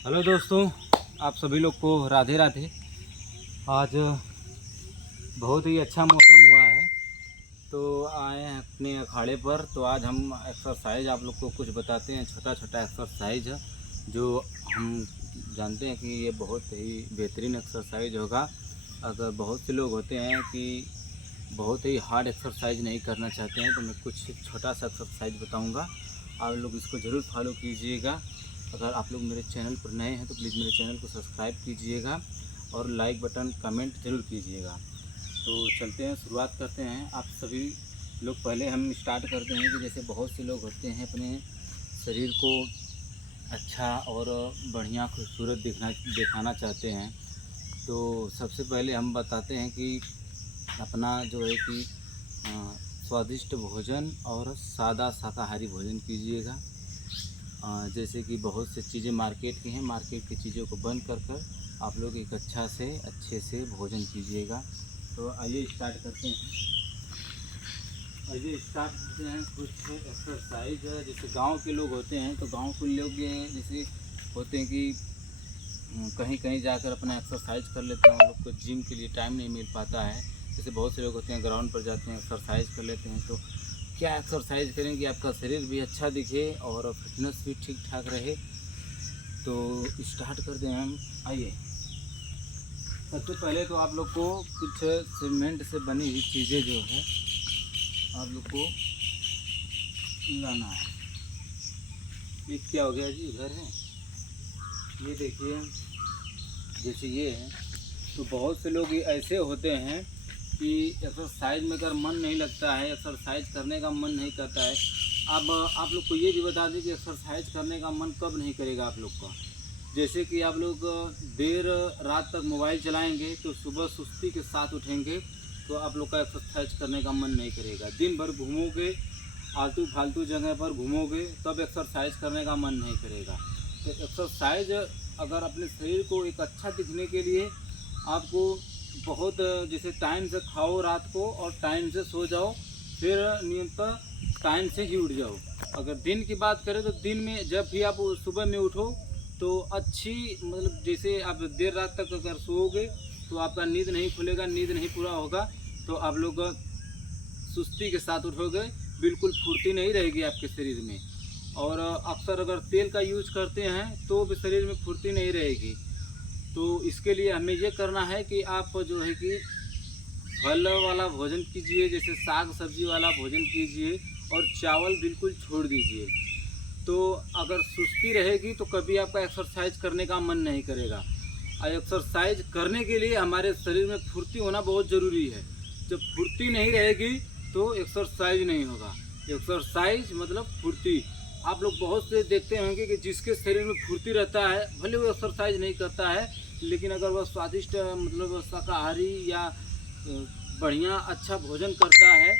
Hello दोस्तों, आप सभी लोग को राधे राधे। आज बहुत ही अच्छा मौसम हुआ है तो आए हैं अपने अखाड़े पर। तो आज हम एक्सरसाइज आप लोग को कुछ बताते हैं, छोटा छोटा एक्सरसाइज है जो हम जानते हैं कि ये बहुत ही बेहतरीन एक्सरसाइज होगा। अगर बहुत से लोग होते हैं कि बहुत ही हार्ड एक्सरसाइज नहीं करना चाहते हैं तो मैं कुछ छोटा सा एक्सरसाइज बताऊंगा, आप लोग इसको ज़रूर फॉलो कीजिएगा। अगर आप लोग मेरे चैनल पर नए हैं तो प्लीज़ मेरे चैनल को सब्सक्राइब कीजिएगा और लाइक बटन कमेंट ज़रूर कीजिएगा। तो चलते हैं, शुरुआत करते हैं। आप सभी लोग पहले हम स्टार्ट करते हैं कि जैसे बहुत से लोग होते हैं अपने शरीर को अच्छा और बढ़िया खूबसूरत दिखाना चाहते हैं। तो सबसे पहले हम बताते हैं कि अपना जो है कि स्वादिष्ट भोजन और सादा शाकाहारी भोजन कीजिएगा। जैसे कि बहुत से चीज़ें मार्केट की हैं, मार्केट की चीज़ों को बंद कर आप लोग एक अच्छे से भोजन कीजिएगा। तो आइए स्टार्ट करते हैं। कुछ एक्सरसाइज। जैसे गांव के लोग होते हैं तो गांव के लोग जैसे होते हैं कि कहीं कहीं जाकर अपना एक्सरसाइज कर लेते हैं। उन लोग को जिम के लिए टाइम नहीं मिल पाता है। जैसे बहुत से लोग होते हैं ग्राउंड पर जाते हैं, एक्सरसाइज कर लेते हैं। तो क्या एक्सरसाइज करें कि आपका शरीर भी अच्छा दिखे और फिटनेस भी ठीक ठाक रहे। तो स्टार्ट कर दें हम। आइए, सबसे पहले तो आप लोग को कुछ सीमेंट से बनी हुई चीज़ें जो है आप लोग को लाना है। ये क्या हो गया जी, घर है ये देखिए। जैसे ये है तो बहुत से लोग ऐसे होते हैं कि एक्सरसाइज में अगर मन नहीं लगता है, एक्सरसाइज करने का मन नहीं करता है। अब आप लोग को ये भी बता दें कि एक्सरसाइज करने का मन कब नहीं करेगा आप लोग का। जैसे कि आप लोग देर रात तक मोबाइल चलाएंगे तो सुबह सुस्ती के साथ उठेंगे तो आप लोग का एक्सरसाइज करने का मन नहीं करेगा। दिन भर घूमोगे, आलतू फालतू जगह पर घूमोगे, तब एक्सरसाइज करने का मन नहीं करेगा। तो एक्सरसाइज अगर अपने शरीर को एक अच्छा दिखने के लिए आपको बहुत जैसे टाइम से खाओ रात को और टाइम से सो जाओ, फिर नियमित टाइम से ही उठ जाओ। अगर दिन की बात करें तो दिन में जब भी आप सुबह में उठो तो अच्छी मतलब जैसे आप देर रात तक अगर सोओगे तो आपका नींद नहीं खुलेगा, नींद नहीं पूरा होगा तो आप लोग सुस्ती के साथ उठोगे, बिल्कुल फुर्ती नहीं रहेगी आपके शरीर में। और अक्सर अगर तेल का यूज करते हैं तो भी शरीर में फुर्ती नहीं रहेगी। तो इसके लिए हमें ये करना है कि आप जो है कि फल वाला भोजन कीजिए, जैसे साग सब्जी वाला भोजन कीजिए और चावल बिल्कुल छोड़ दीजिए। तो अगर सुस्ती रहेगी तो कभी आपका एक्सरसाइज करने का मन नहीं करेगा। और एक्सरसाइज करने के लिए हमारे शरीर में फुर्ती होना बहुत ज़रूरी है। जब फुर्ती नहीं रहेगी तो एक्सरसाइज नहीं होगा। एक्सरसाइज मतलब फुर्ती। आप लोग बहुत से देखते होंगे कि जिसके शरीर में फुर्ती रहता है भले वो एक्सरसाइज नहीं करता है, लेकिन अगर वह स्वादिष्ट मतलब शाकाहारी या बढ़िया अच्छा भोजन करता है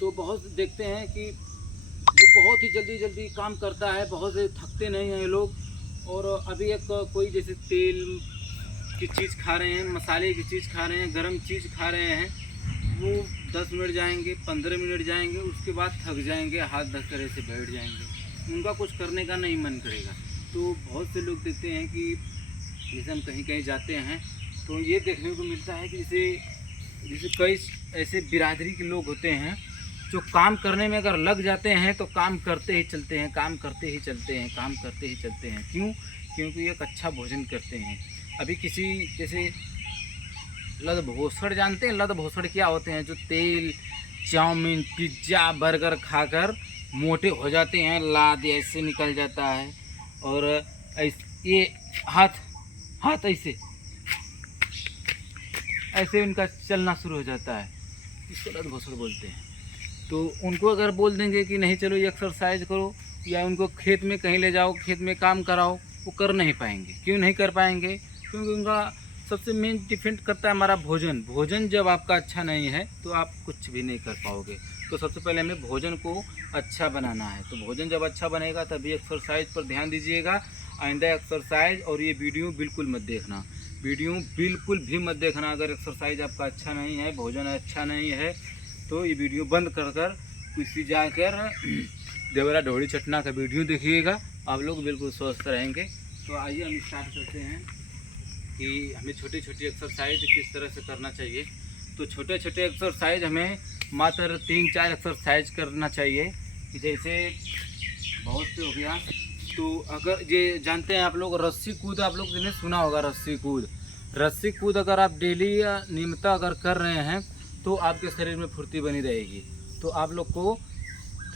तो बहुत देखते हैं कि वो बहुत ही जल्दी जल्दी काम करता है, बहुत से थकते नहीं हैं ये लोग। और अभी एक कोई जैसे तेल की चीज़ खा रहे हैं, मसाले की चीज़ खा रहे हैं, गर्म चीज़ खा रहे हैं, वो 10 मिनट जाएंगे, 15 मिनट जाएंगे, उसके बाद थक जाएंगे, हाथ धक्के से बैठ जाएंगे, उनका कुछ करने का नहीं मन करेगा। तो बहुत से लोग देखते हैं कि जैसे हम कहीं कहीं जाते हैं तो ये देखने को मिलता है कि जैसे कई ऐसे बिरादरी के लोग होते हैं जो काम करने में अगर लग जाते हैं तो काम करते ही चलते हैं, काम करते ही चलते हैं, काम करते ही चलते हैं। क्यों? क्योंकि एक अच्छा भोजन करते हैं। अभी किसी जैसे लद भोसड़ जानते हैं? लद भोसड़ क्या होते हैं? जो तेल चाउमीन पिज्ज़ा बर्गर खाकर मोटे हो जाते हैं, लाद ऐसे निकल जाता है और ये हाथ हाथ ऐसे ऐसे उनका चलना शुरू हो जाता है, इसको लद भोसड़ बोलते हैं। तो उनको अगर बोल देंगे कि नहीं चलो ये एक्सरसाइज करो या उनको खेत में कहीं ले जाओ, खेत में काम कराओ, वो कर नहीं पाएंगे। क्यों नहीं कर पाएंगे? क्योंकि उनका सबसे मेन डिपेंड करता है हमारा भोजन। भोजन जब आपका अच्छा नहीं है तो आप कुछ भी नहीं कर पाओगे। तो सबसे पहले हमें भोजन को अच्छा बनाना है। तो भोजन जब अच्छा बनेगा तभी एक्सरसाइज पर ध्यान दीजिएगा। आइंदा एक्सरसाइज और ये वीडियो बिल्कुल मत देखना, वीडियो बिल्कुल भी मत देखना। अगर एक्सरसाइज आपका अच्छा नहीं है, भोजन अच्छा नहीं है तो ये वीडियो बंद कर किसी जाकर देवरा ढोड़ी चटना का वीडियो देखिएगा। आप लोग बिल्कुल स्वस्थ रहेंगे। तो आइए हम स्टार्ट करते हैं कि हमें छोटी छोटी एक्सरसाइज किस तरह से करना चाहिए। तो छोटे छोटे एक्सरसाइज हमें मात्र 3-4 एक्सरसाइज करना चाहिए। जैसे बहुत से हो गया, तो अगर ये जानते हैं आप लोग रस्सी कूद, आप लोग ने सुना होगा रस्सी कूद अगर आप डेली या नियमितता अगर कर रहे हैं तो आपके शरीर में फुर्ती बनी रहेगी। तो आप लोग को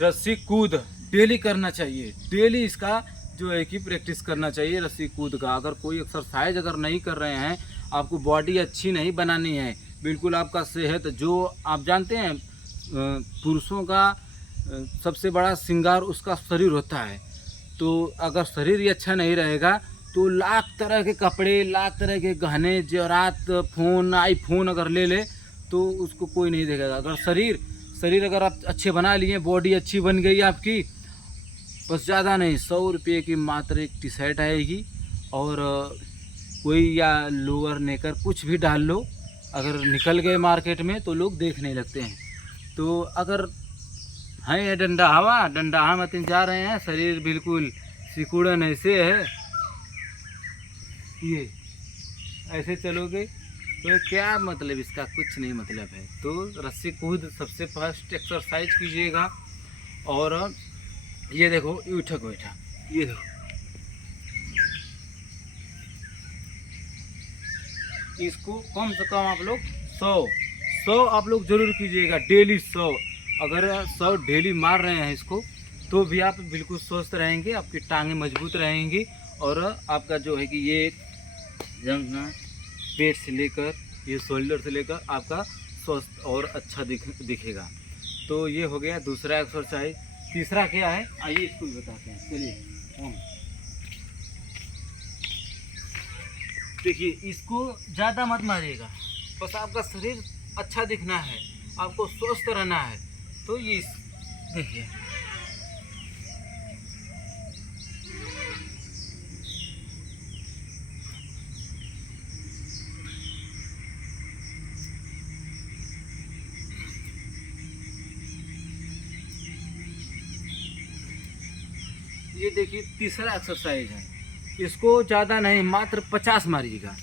रस्सी कूद डेली करना चाहिए, डेली इसका जो है कि प्रैक्टिस करना चाहिए रस्सी कूद का। अगर कोई एक्सरसाइज अगर नहीं कर रहे हैं, आपको बॉडी अच्छी नहीं बनानी है, बिल्कुल आपका सेहत, जो आप जानते हैं पुरुषों का सबसे बड़ा श्रृंगार उसका शरीर होता है। तो अगर शरीर ही अच्छा नहीं रहेगा तो लाख तरह के कपड़े, लाख तरह के गहने, जेवरात, फ़ोन, आईफोन अगर ले ले तो उसको कोई नहीं देखेगा। अगर शरीर अगर आप अच्छे बना लिए, बॉडी अच्छी बन गई आपकी, बस ज़्यादा नहीं 100 रुपये की मात्र एक टी शर्ट आएगी और कोई या लोअर नेकर कुछ भी डाल लो, अगर निकल गए मार्केट में तो लोग देखने लगते हैं। तो अगर हैं ये डंडा हवा में तीन जा रहे हैं, शरीर बिल्कुल सिकुड़न ऐसे है, ये ऐसे चलोगे तो क्या मतलब, इसका कुछ नहीं मतलब है। तो रस्सी कूद सबसे फर्स्ट एक्सरसाइज कीजिएगा। और ये देखो उठक बैठा, ये देखो इसको कम से कम आप लोग 100 आप लोग जरूर कीजिएगा डेली। 100 अगर 100 डेली मार रहे हैं इसको तो भी आप बिल्कुल स्वस्थ रहेंगे, आपकी टांगें मजबूत रहेंगी और आपका जो है कि ये जंघा, पेट से लेकर ये शोल्डर से लेकर आपका स्वस्थ और अच्छा दिखेगा। तो ये हो गया दूसरा एक्सरसाइज। तीसरा क्या है आइए इसको भी बताते हैं। चलिए देखिए, इसको ज़्यादा मत मारिएगा, बस आपका शरीर अच्छा दिखना है, आपको स्वस्थ रहना है। तो ये देखिए ये देखिए तीसरा एक्सरसाइज है। इसको ज़्यादा नहीं, मात्र 50 मारिएगा,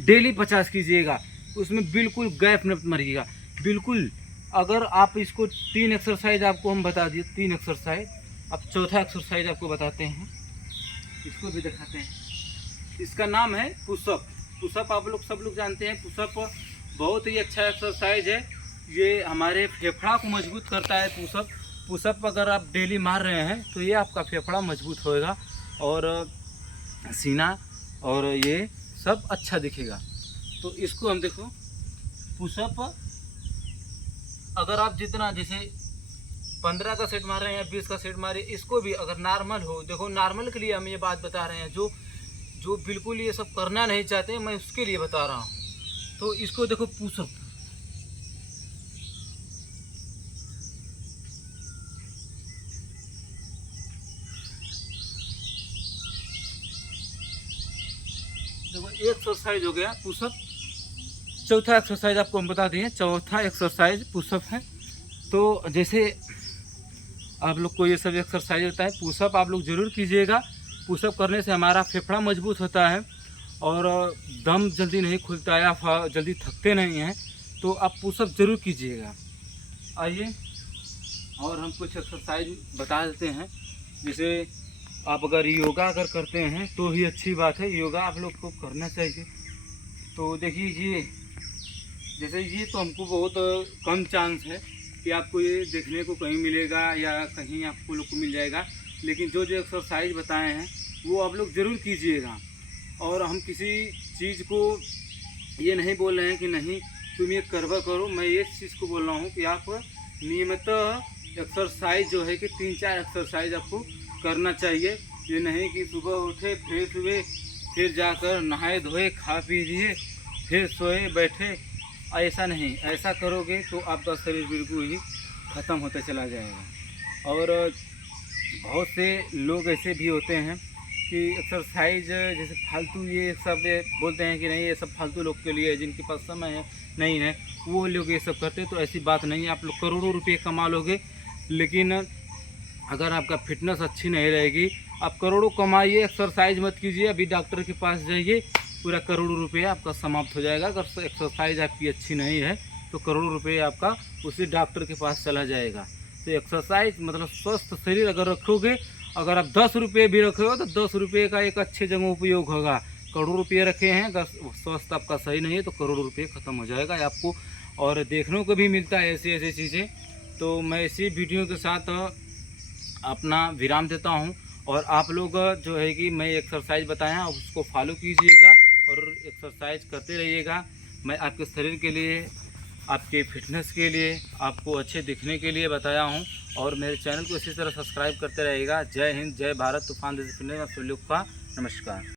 डेली 50 कीजिएगा, उसमें बिल्कुल गैप मत मारिएगा बिल्कुल। अगर आप इसको 3 एक्सरसाइज आपको हम बता दिए, 3 एक्सरसाइज। अब चौथा एक्सरसाइज आपको बताते हैं, इसको भी दिखाते हैं। इसका नाम है पुशअप। पुशअप आप लोग सब लोग जानते हैं, पुशअप बहुत ही अच्छा एक्सरसाइज है। ये हमारे फेफड़ा को मजबूत करता है पुशअप अगर आप डेली मार रहे हैं तो ये आपका फेफड़ा मजबूत होएगा और सीना और ये सब अच्छा दिखेगा। तो इसको हम देखो पुशअप अगर आप जितना जैसे 15 का सेट मार रहे हैं या 20 का सेट मारे, इसको भी अगर नॉर्मल हो, देखो नॉर्मल के लिए हम ये बात बता रहे हैं, जो बिल्कुल ये सब करना नहीं चाहते मैं उसके लिए बता रहा हूँ। तो इसको देखो पुशअप, देखो एक एक्सरसाइज हो गया पुशअप। चौथा एक्सरसाइज आपको हम बता दिए, चौथा एक्सरसाइज पुशअप है। तो जैसे आप लोग को ये सब एक्सरसाइज होता है, पुशअप आप लोग ज़रूर कीजिएगा। पुशअप करने से हमारा फेफड़ा मजबूत होता है और दम जल्दी नहीं खुलता है, आप जल्दी थकते नहीं हैं। तो आप पुशअप ज़रूर कीजिएगा। आइए और हम कुछ एक्सरसाइज बता देते हैं। जैसे आप अगर योगा अगर करते हैं तो ही अच्छी बात है, योगा आप लोग को करना चाहिए। तो देखिए ये जैसे ये तो हमको बहुत कम चांस है कि आपको ये देखने को कहीं मिलेगा या कहीं आपको लोग को मिल जाएगा, लेकिन जो एक्सरसाइज बताए हैं वो आप लोग ज़रूर कीजिएगा। और हम किसी चीज़ को ये नहीं बोल रहे हैं कि नहीं तुम ये करवा करो, मैं ये चीज़ को बोल रहा हूँ कि आप नियमित एक्सरसाइज जो है कि 3-4 एक्सरसाइज आपको करना चाहिए। ये नहीं कि सुबह उठे फ्रेश हुए फिर जाकर नहाए धोए खा पीजिए फिर सोए बैठे, ऐसा नहीं। ऐसा करोगे तो आपका शरीर बिल्कुल ही ख़त्म होता चला जाएगा। और बहुत से लोग ऐसे भी होते हैं कि एक्सरसाइज जैसे फालतू ये सब बोलते हैं कि नहीं ये सब फालतू लोग के लिए है, जिनके पास समय है नहीं है वो लोग ये सब करते। तो ऐसी बात नहीं है, आप लोग करोड़ों रुपये कमा लोगे, लेकिन अगर आपका फिटनेस अच्छी नहीं रहेगी, आप करोड़ों कमाइए, एक्सरसाइज मत कीजिए, अभी डॉक्टर के पास जाइए, पूरा करोड़ों रुपये आपका समाप्त हो जाएगा। अगर एक्सरसाइज आपकी अच्छी नहीं है तो करोड़ों रुपये आपका उसी डॉक्टर के पास चला जाएगा। तो एक्सरसाइज मतलब स्वस्थ शरीर अगर रखोगे, अगर आप 10 रुपये भी रखे हो तो 10 रुपये का एक अच्छे जगह उपयोग होगा। करोड़ों रुपये रखे हैं, अगर स्वास्थ्य आपका सही नहीं है तो करोड़ों रुपये ख़त्म हो जाएगा आपको। और देखने को भी मिलता है ऐसी ऐसी चीज़ें। तो मैं इसी वीडियो के साथ अपना विराम देता हूं। और आप लोग जो है कि मैं एक्सरसाइज बताया उसको फॉलो कीजिएगा और एक्सरसाइज करते रहिएगा। मैं आपके शरीर के लिए, आपके फिटनेस के लिए, आपको अच्छे दिखने के लिए बताया हूं। और मेरे चैनल को इसी तरह सब्सक्राइब करते रहिएगा। जय हिंद, जय भारत। तूफान देसी फिटनेस में आप सभी लोग का नमस्कार।